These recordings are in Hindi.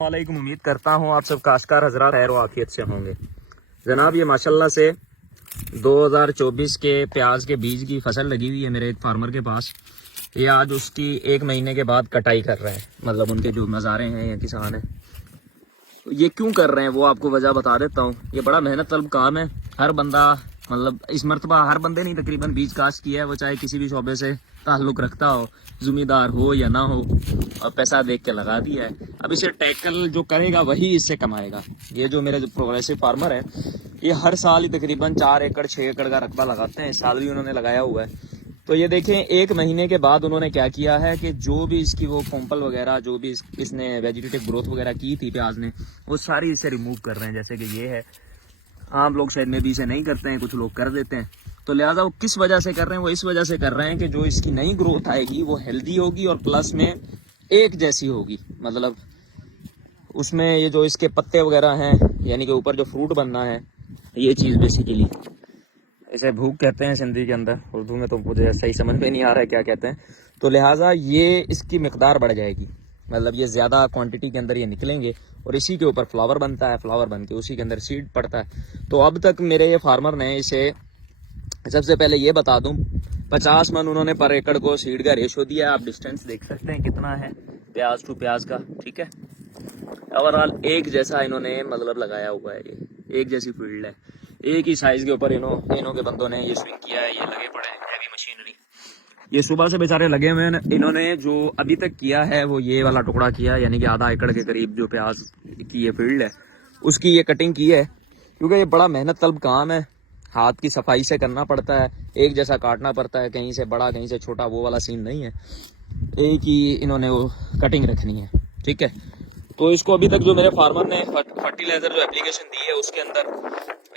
वालेकुम। उम्मीद करता हूँ आप सब काश्तकार हजरात खैर व आफियत से होंगे। जनाब, ये माशाल्लाह से 2024 के प्याज के बीज की फसल लगी हुई है मेरे एक फार्मर के पास। ये आज उसकी 1 महीने के बाद कटाई कर रहे हैं, मतलब उनके जो मज़ारे हैं या किसान हैं ये क्यों कर रहे हैं वो आपको वजह बता देता हूँ। ये बड़ा मेहनत तलब काम है। हर बंदा, मतलब इस मरतबा हर बंदे ने तकरीबन बीज काश्त किया है, वो चाहे किसी भी शोबे से ताल्लुक़ रखता हो, ज़मींदार हो या ना हो, और पैसा देख के लगा दिया है। अब इसे टैकल जो करेगा वही इससे कमाएगा। ये जो मेरे प्रोग्रेसिव फार्मर है ये हर साल ही तकरीबन 4 एकड़ 6 एकड़ का रकबा लगाते हैं। इस साल भी उन्होंने लगाया हुआ है। तो ये देखें, 1 महीने के बाद उन्होंने क्या किया है कि जो भी इसकी वो फॉम्पल वगैरह जो भी इसने वेजिटेटिव ग्रोथ वगैरह की थी प्याज ने, वो सारी इसे रिमूव कर रहे हैं। जैसे कि ये है, आम लोग शायद में भी इसे नहीं करते हैं, कुछ लोग कर देते हैं। तो लिहाजा वो किस वजह से कर रहे हैं, वो इस वजह से कर रहे हैं कि जो इसकी नई ग्रोथ आएगी वो हेल्दी होगी और प्लस में एक जैसी होगी। मतलब उसमें ये जो इसके पत्ते वगैरह हैं, यानी कि ऊपर जो फ्रूट बनना है, ये चीज़ बेसिकली इसे भूख कहते हैं सिंधी के अंदर। उर्दू में तो मुझे सही समझ में नहीं आ रहा है क्या कहते हैं। तो लिहाजा ये इसकी मिकदार बढ़ जाएगी, मतलब ये ज़्यादा क्वांटिटी के अंदर ये निकलेंगे और इसी के ऊपर फ्लावर बनता है, फ्लावर बन के उसी के अंदर सीड पड़ता है। तो अब तक मेरे ये फार्मर ने इसे, सबसे पहले ये बता दूं, 50 मन उन्होंने पर एकड़ को सीड का रेशो दिया है। आप डिस्टेंस देख सकते हैं कितना है प्याज टू प्याज का, ठीक है। ओवरऑल एक जैसा इन्होंने मतलब लगाया हुआ है, ये एक जैसी फील्ड है। एक ही साइज के ऊपर इन्हों के बंदों ने ये स्विंग किया है। ये लगे पड़े हैं हैवी मशीनरी, ये सुबह से बेचारे लगे हुए हैं। इन्होंने जो अभी तक किया है वो ये वाला टुकड़ा किया, यानी कि आधा एकड़ के करीब जो प्याज की ये फील्ड है उसकी ये कटिंग की है। क्योंकि ये बड़ा मेहनत तलब काम है, हाथ की सफाई से करना पड़ता है, एक जैसा काटना पड़ता है, कहीं से बड़ा कहीं से छोटा वो वाला सीन नहीं है। एक ही इन्होंने वो कटिंग रखनी है, ठीक है। तो इसको अभी तक जो मेरे फार्मर ने फर्टिलाइजर जो एप्लीकेशन दी है उसके अंदर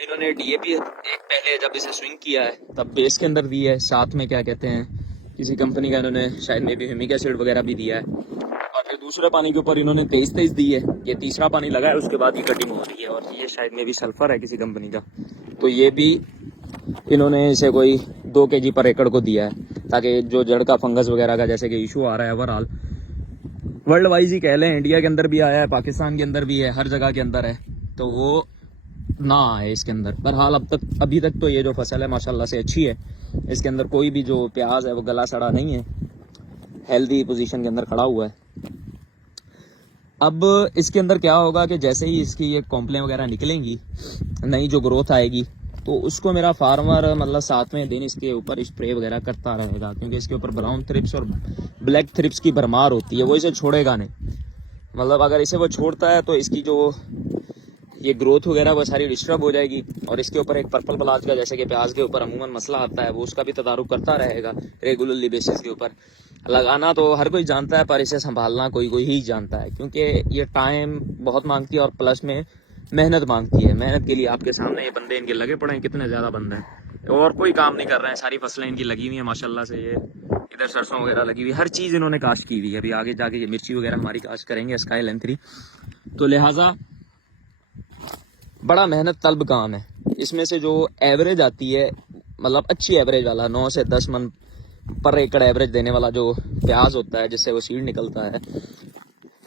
इन्होंने डीएपी एक पहले जब इसे स्विंग किया है तब बेस के अंदर दी है, साथ में क्या कहते हैं किसी कंपनी का इन्होंने शायद में भी ह्यूमिक एसिड वगैरह भी दिया है, और फिर दूसरे पानी के ऊपर इन्होंने 23 दी है। ये तीसरा पानी लगा है, उसके बाद ये कटिंग हो रही है। और ये शायद में भी सल्फर है किसी कंपनी का, तो ये भी इन्होंने इसे कोई 2 kg पर एकड़ को दिया है, ताकि जो जड़ का फंगस वगैरह का जैसे कि इशू आ रहा है ओवरऑल वर्ल्ड वाइज ही कह लें, इंडिया के अंदर भी आया है, पाकिस्तान के अंदर भी है, हर जगह के अंदर है, तो वो ना आए इसके अंदर। बहरहाल अभी तक तो ये जो फसल है माशाल्लाह से अच्छी है। इसके अंदर कोई भी जो प्याज है वो गला सड़ा नहीं है, हेल्दी पोजीशन के अंदर खड़ा हुआ है। अब इसके अंदर क्या होगा कि जैसे ही इसकी ये कॉम्प्लें वगैरह निकलेंगी, नई जो ग्रोथ आएगी, तो उसको मेरा फार्मर मतलब 7वें दिन इसके ऊपर स्प्रे वगैरह करता रहेगा। क्योंकि इसके ऊपर ब्राउन थ्रिप्स और ब्लैक थ्रिप्स की भरमार होती है, वो इसे छोड़ेगा नहीं। मतलब अगर इसे वो छोड़ता है तो इसकी जो ये ग्रोथ वगैरह वो सारी डिस्टर्ब हो जाएगी। और इसके ऊपर एक पर्पल ब्लास्ट का जैसे कि प्याज के ऊपर अमूमन मसला आता है, वो उसका भी तदारुक करता रहेगा रेगुलरली बेसिस के ऊपर। लगाना तो हर कोई जानता है, पर इसे संभालना कोई कोई ही जानता है, क्योंकि ये टाइम बहुत मांगती है और प्लस में मेहनत मांगती है। मेहनत के लिए आपके सामने ये बंदे इनके लगे पड़े हैं, कितने ज़्यादा बंदे हैं, और कोई काम नहीं कर रहे हैं। सारी फसलें इनकी लगी हुई हैं माशाल्लाह से। ये इधर सरसों वगैरह लगी हुई, हर चीज़ इन्होंने काश्त की हुई है। अभी आगे जाके ये मिर्ची वगैरह हमारी काश्त करेंगे स्काई लेन 3। तो लिहाजा बड़ा मेहनत तलब काम है। इसमें से जो एवरेज आती है, मतलब अच्छी एवरेज वाला 9 से 10 मन पर एकड़ एवरेज देने वाला जो प्याज होता है, जिससे वो सीड निकलता है,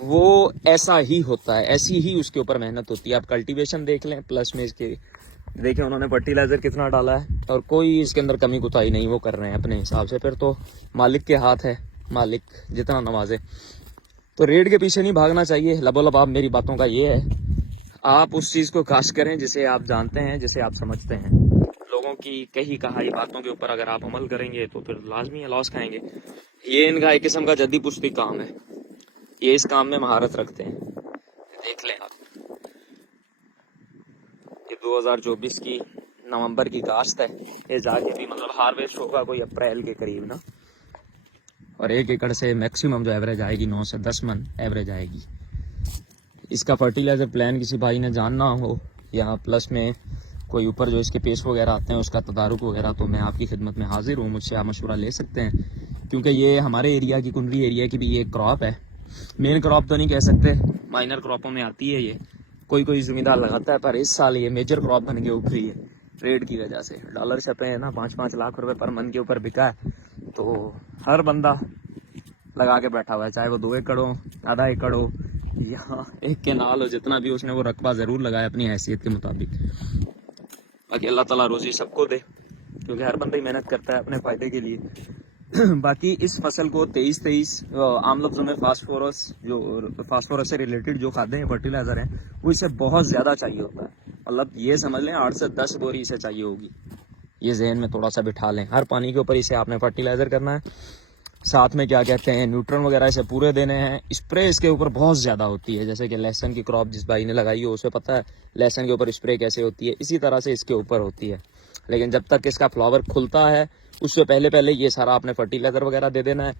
वो ऐसा ही होता है, ऐसी ही उसके ऊपर मेहनत होती है। आप कल्टीवेशन देख लें, प्लस में इसके देखें उन्होंने फर्टिलाइजर कितना डाला है, और कोई इसके अंदर कमी कुताही नहीं वो कर रहे हैं अपने हिसाब से। फिर तो मालिक के हाथ है, मालिक जितना नवाजे। तो रेट के पीछे नहीं भागना चाहिए। लबोलब मेरी बातों का ये है, आप उस चीज़ को काश करें जिसे आप जानते हैं, जिसे आप समझते हैं। लोगों की कही कहाई बातों के ऊपर अगर आप अमल करेंगे तो फिर लाजमी है लॉस खाएंगे। ये इनका एक किस्म का जद्दी पुश्ती काम है, ये इस काम में महारत रखते हैं। देख लें आप, ये 2024 की नवंबर की काश्त है। ये जाके भी मतलब हार्वेस्ट होगा कोई अप्रैल के करीब ना, और 1 एकड़ से मैक्सिमम जो एवरेज आएगी 9 से 10 मन एवरेज आएगी। इसका फर्टिलाइज़र प्लान किसी भाई ने जानना हो, या प्लस में कोई ऊपर जो इसके पेस्ट वगैरह आते हैं उसका तदारुक वगैरह, तो मैं आपकी खिदमत में हाजिर हूँ, मुझसे आप मशवरा ले सकते हैं। क्योंकि ये हमारे एरिया की, कुंडली एरिया की भी ये क्रॉप है। मेन क्रॉप तो नहीं कह सकते, माइनर क्रॉपों में आती है ये, कोई ज़मींदार लगाता है, पर इस साल ये मेजर क्रॉप बन के उभरी है ट्रेड की वजह से। डॉलर छपे हैं ना, 5-5 लाख रुपए पर मन के ऊपर बिका है, तो हर बंदा लगा के बैठा हुआ है, चाहे वो 2 एकड़ हो, आधा एकड़ हो, यहाँ एक केनाल हो, जितना भी उसने वो रकबा ज़रूर लगाया अपनी हैसियत के मुताबिक। बाकी अल्लाह ताला रोज़ी सबको दे, क्योंकि हर बंदा ही मेहनत करता है अपने फ़ायदे के लिए। बाकी इस फसल को 23-23 आम लफ्ज़ों में फास्फोरस से रिलेटेड जो खाद्य हैं, फर्टिलाइज़र हैं, वो इसे बहुत ज़्यादा चाहिए होता है। मतलब ये समझ लें 8 से 10 बोरी इसे चाहिए होगी। ये जहन में थोड़ा सा बिठा लें। हर पानी के ऊपर इसे आपने फर्टिलाइज़र करना है, साथ में क्या कहते हैं न्यूट्रन वगैरह इसे पूरे देने हैं। स्प्रे इसके ऊपर बहुत ज़्यादा होती है, जैसे कि लहसुन की क्रॉप जिस भाई ने लगाई हो उसे पता है लहसुन के ऊपर स्प्रे कैसे होती है, इसी तरह से इसके ऊपर होती है। लेकिन जब तक इसका फ्लावर खुलता है उससे पहले पहले ये सारा आपने फर्टिलाइज़र वगैरह दे देना है।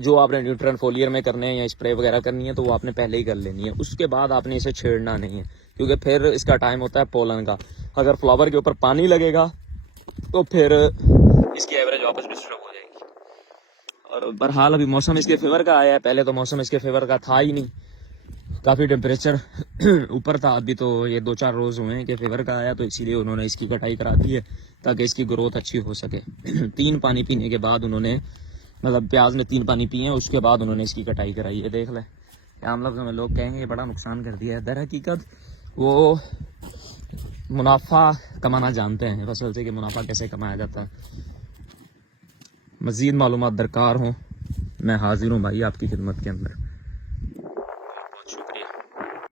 जो आपने न्यूट्रन फोलियर में करने हैं या स्प्रे वगैरह करनी है तो वो आपने पहले ही कर लेनी है। उसके बाद आपने इसे छेड़ना नहीं है, क्योंकि फिर इसका टाइम होता है पोलन का। अगर फ्लावर के ऊपर पानी लगेगा तो फिर इसकी एवरेज वापस डिस्टर्ब हो जाएगी। और बहरहाल अभी मौसम इसके फेवर का आया है, पहले तो मौसम इसके फेवर का था ही नहीं, काफ़ी टेम्परेचर ऊपर था। अभी तो ये 2-4 रोज़ हुए हैं कि फेवर का आया, तो इसीलिए उन्होंने इसकी कटाई करा दी है ताकि इसकी ग्रोथ अच्छी हो सके। 3 पानी पीने के बाद उन्होंने, मतलब प्याज ने 3 पानी पिए हैं, उसके बाद उन्होंने इसकी कटाई कराई है। देख लें, आम लफ्ज़ों में लोग कहेंगे बड़ा नुकसान कर दिया है, दर हकीकत वो मुनाफा कमाना जानते हैं फसल से कि मुनाफा कैसे कमाया जाता है। मज़ीद मालूमात दरकार हो, मैं हाजिर हूँ भाई आपकी खिदमत के अंदर।